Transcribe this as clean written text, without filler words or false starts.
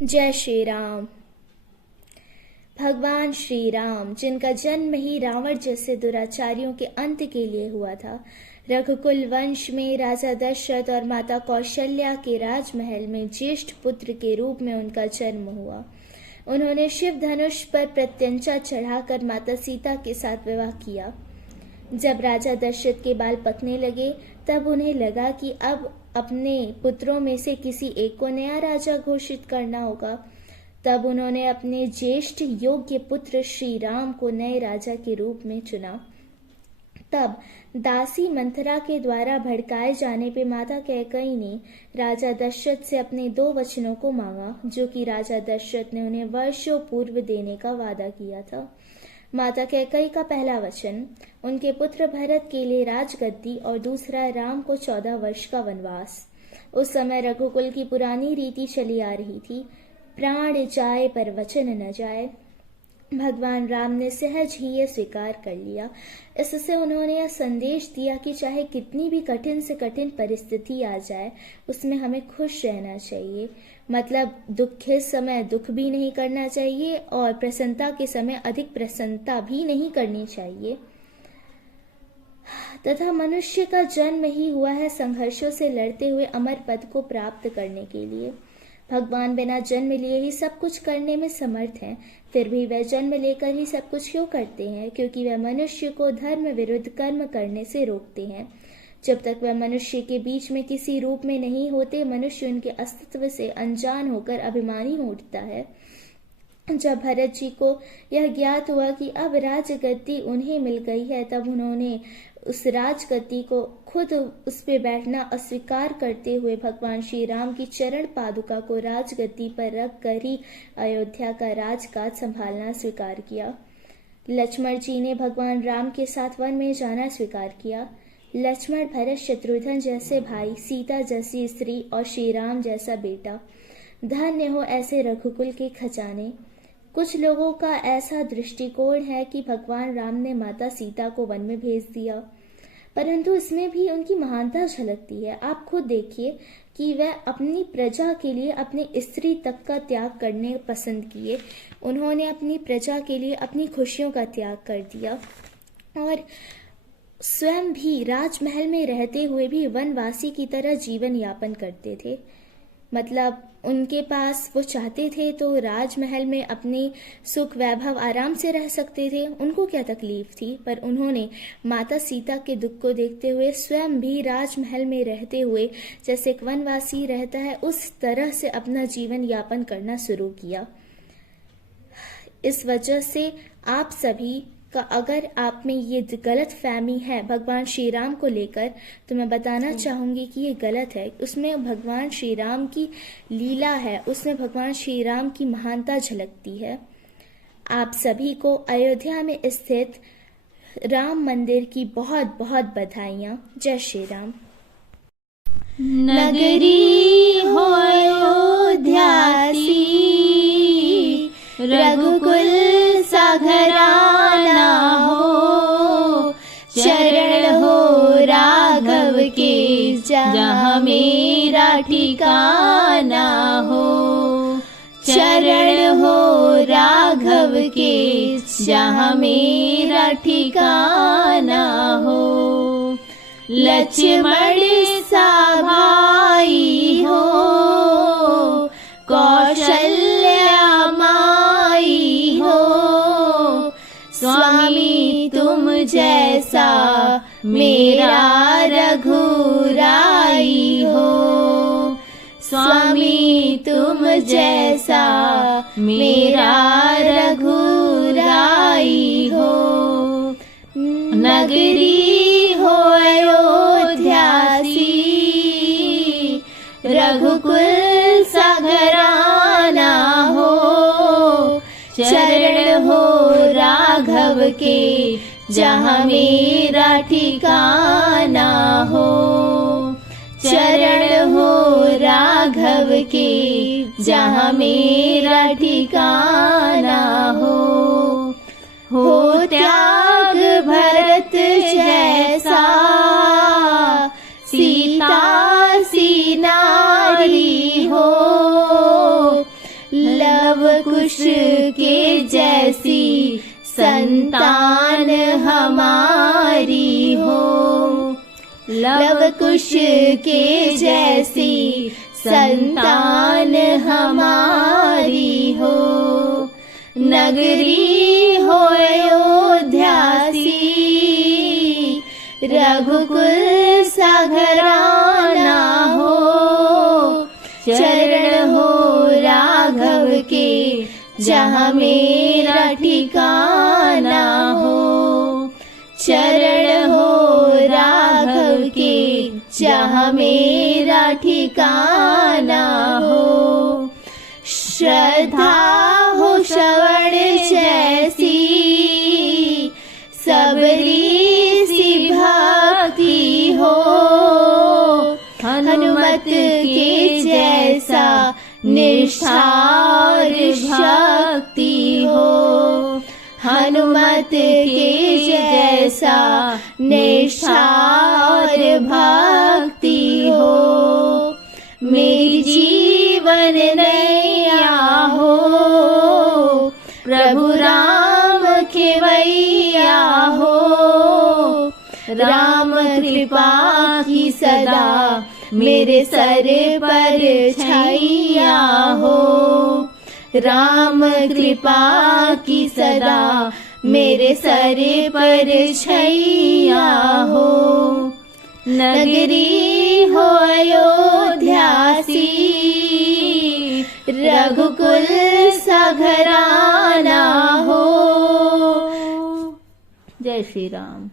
जय श्री राम। भगवान श्री राम, जिनका जन्म ही रावण जैसे दुराचारियों के अंत के लिए हुआ था, रघुकुल वंश में राजा दशरथ और माता कौशल्या के राजमहल में ज्येष्ठ पुत्र के रूप में उनका जन्म हुआ। उन्होंने शिव धनुष पर प्रत्यंचा चढ़ाकर माता सीता के साथ विवाह किया। जब राजा दशरथ के बाल पकने लगे, तब उन्हें लगा कि अब अपने पुत्रों में से किसी एक को नया राजा घोषित करना होगा। तब उन्होंने अपने ज्येष्ठ योग्य पुत्र श्री राम को नए राजा के रूप में चुना। तब दासी मंथरा के द्वारा भड़काए जाने पे माता कैकेयी ने राजा दशरथ से अपने 2 वचनों को मांगा, जो कि राजा दशरथ ने उन्हें वर्षों पूर्व देने का वादा किया था। माता कैकेयी का पहला वचन उनके पुत्र भरत के लिए राजगद्दी और दूसरा राम को 14 वर्ष का वनवास। उस समय रघुकुल की पुरानी रीति चली आ रही थी, प्राण जाए पर वचन न जाए। भगवान राम ने सहज ही ये स्वीकार कर लिया। इससे उन्होंने यह संदेश दिया कि चाहे कितनी भी कठिन से कठिन परिस्थिति आ जाए, उसमें हमें खुश रहना चाहिए। मतलब दुख के समय दुख भी नहीं करना चाहिए और प्रसन्नता के समय अधिक प्रसन्नता भी नहीं करनी चाहिए। तथा मनुष्य का जन्म ही हुआ है संघर्षों से लड़ते हुए अमर पद को प्राप्त करने के लिए। भगवान बिना जन्म लिए ही सब कुछ करने में समर्थ हैं, फिर भी वह जन्म लेकर ही सब कुछ क्यों करते हैं? क्योंकि वह मनुष्य को धर्म विरुद्ध कर्म करने से रोकते हैं। जब तक वह मनुष्य के बीच में किसी रूप में नहीं होते, मनुष्य उनके अस्तित्व से अनजान होकर अभिमानी हो उठता है। जब भरत जी को यह ज्ञात हुआ कि अब राजगद्दी उन्हें मिल गई है, तब उन्होंने उस राजगद्दी को खुद उस पे बैठना अस्वीकार करते हुए भगवान श्री राम की चरण पादुका को राजगद्दी पर रख कर ही अयोध्या का राजकाज संभालना स्वीकार किया। लक्ष्मण जी ने भगवान राम के साथ वन में जाना स्वीकार किया। लक्ष्मण भरत शत्रुघ्न जैसे भाई, सीता जैसी स्त्री और श्री राम जैसा बेटा। धन्य हो ऐसे रघुकुल के खजाने। कुछ लोगों का ऐसा दृष्टिकोण है कि भगवान राम ने माता सीता को वन में भेज दिया, परंतु इसमें भी उनकी महानता झलकती है। आप खुद देखिए कि वह अपनी प्रजा के लिए अपनी स्त्री तक का त्याग करने पसंद किए। उन्होंने अपनी प्रजा के लिए अपनी खुशियों का त्याग कर दिया और स्वयं भी राजमहल में रहते हुए भी वनवासी की तरह जीवन यापन करते थे। मतलब उनके पास वो चाहते थे तो राजमहल में अपनी सुख वैभव आराम से रह सकते थे, उनको क्या तकलीफ थी। पर उन्होंने माता सीता के दुख को देखते हुए स्वयं भी राजमहल में रहते हुए जैसे एक वनवासी रहता है, उस तरह से अपना जीवन यापन करना शुरू किया। इस वजह से आप सभी का अगर आप में ये गलत फहमी है भगवान श्री राम को लेकर, तो मैं बताना चाहूंगी कि ये गलत है। उसमें भगवान श्री राम की लीला है, उसमें भगवान श्री राम की महानता झलकती है। आप सभी को अयोध्या में स्थित राम मंदिर की बहुत बहुत बधाइयाँ। जय श्री राम। नगरी हो अयोध्यासी, रघुकुल सा घराना हो, चरण हो राघव के जहाँ मेरा ठिकाना हो। चरण हो राघव के जहाँ मेरा ठिकाना हो। लक्ष्मण सा भाई हो, कौशल्या माई हो, स्वामी तुम जैसा मेरा रघुराई हो। स्वामी तुम जैसा मेरा रघुराई हो। नगरी हो अयोध्यासी, रघुकुल सा घराना हो, चरण हो राघव के जहाँ मेरा ठिकाना हो। चरण हो राघव के जहाँ मेरा ठिकाना हो त्याग भरत जैसा, सीता सी नारी हो, कुश के जैसी संतान हमारी हो। लव कुश के जैसी संतान हमारी हो। नगरी हो अयोध्यासी रघुकुल सा घराना हो। चरण हो राघव के जहाँ मेरा ठिकाना हो। चरण हो राघव के जहाँ मेरा ठिकाना हो। श्रद्धा हो श्रवण जैसी सबरी सी भक्ति हो। हनुमत के जैसा निष्ठा और भक्ति हो। हनुमत के जैसा निष्ठा और भक्ति हो। मेरी जीवन नैया हो प्रभु राम खेवैया हो। राम कृपा की सदा मेरे सर पर छाया हो। राम कृपा की सदा मेरे सर पर छाया हो। नगरी हो अयोध्यासी रघुकुल सा घराना हो। जय श्री राम।